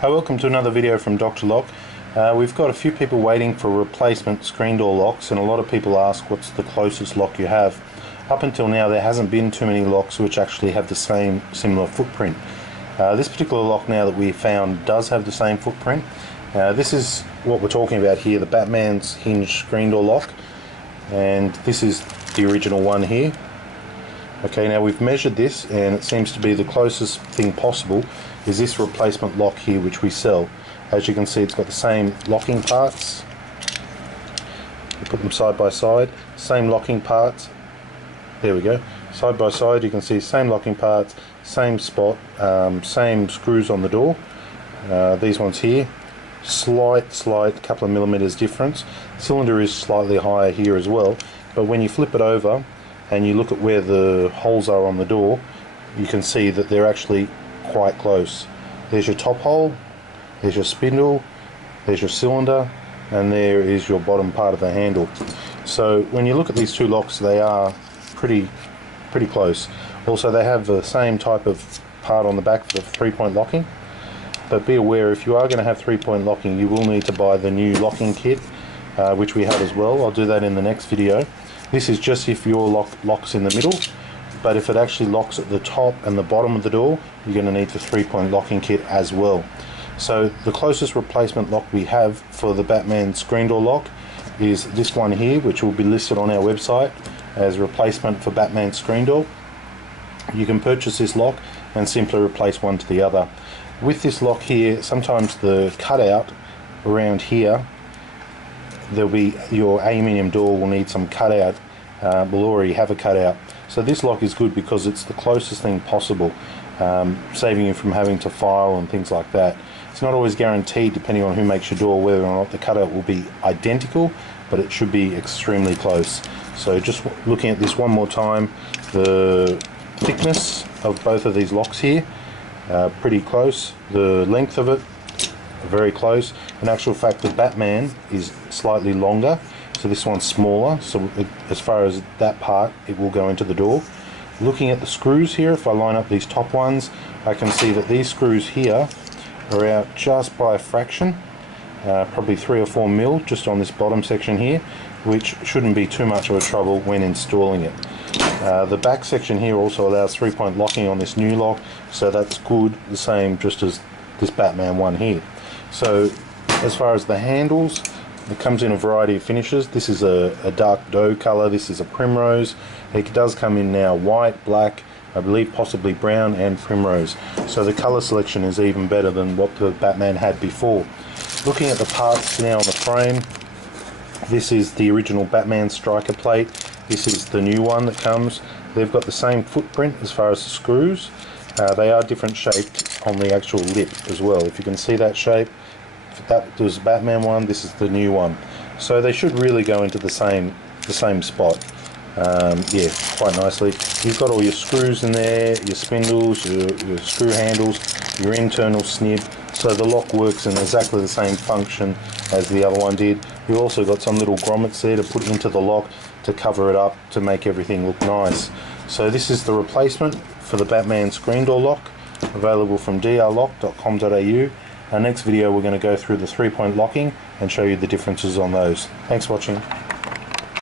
Hi, welcome to another video from Dr. Lock. We've got a few people waiting for replacement screen door locks, and a lot of people ask what's the closest lock you have. Up until now there hasn't been too many locks which actually have the same similar footprint. This particular lock now that we found does have the same footprint. This is what we're talking about here, the Batman's hinge screen door lock, and this is the original one here. Okay, now we've measured this and it seems to be the closest thing possible is this replacement lock here which we sell. As you can see, it's got the same locking parts. You put them side by side, same locking parts. There we go. Side by side you can see same locking parts, same spot, same screws on the door. These ones here, slight couple of millimeters difference. Cylinder is slightly higher here as well, but when you flip it over and you look at where the holes are on the door, you can see that they're actually quite close. There's your top hole, there's your spindle, there's your cylinder, and there is your bottom part of the handle. So when you look at these two locks, they are pretty close. Also, they have the same type of part on the back for the 3-point locking, but be aware, if you are going to have 3-point locking, you will need to buy the new locking kit, which we have as well. I'll do that in the next video. This is just if your lock locks in the middle, but if it actually locks at the top and the bottom of the door, you're going to need the 3-point locking kit as well. So the closest replacement lock we have for the Batman screen door lock is this one here, which will be listed on our website as replacement for Batman screen door. You can purchase this lock and simply replace one to the other. With this lock here, sometimes the cutout around here, there'll be your aluminium door will need some cutout, will already have a cutout. So this lock is good because it's the closest thing possible, saving you from having to file and things like that. It's not always guaranteed, depending on who makes your door, whether or not the cutout will be identical, but it should be extremely close. So just looking at this one more time, the thickness of both of these locks here, pretty close. The length of it, very close. In actual fact, the Batman is slightly longer, so this one's smaller, so as far as that part, it will go into the door. Looking at the screws here, if I line up these top ones, I can see that these screws here are out just by a fraction, probably 3 or 4 mil just on this bottom section here, which shouldn't be too much of a trouble when installing it. The back section here also allows 3-point locking on this new lock, so that's good, the same just as this Batman one here. So as far as the handles, it comes in a variety of finishes. This is a dark dough color, this is a primrose. It does come in now white, black, I believe possibly brown and primrose. So the color selection is even better than what the Batman had before. Looking at the parts now on the frame, this is the original Batman striker plate. This is the new one that comes. They've got the same footprint as far as the screws. They are different shaped on the actual lip as well. If you can see that shape, that was the Batman one, this is the new one. So they should really go into the same spot. Yeah, quite nicely. You've got all your screws in there, your spindles, your screw handles, your internal snib. So the lock works in exactly the same function as the other one did. You've also got some little grommets there to put into the lock to cover it up to make everything look nice. So this is the replacement for the Batman screen door lock, available from drlock.com.au. Our next video we're going to go through the 3-point locking and show you the differences on those. Thanks for watching.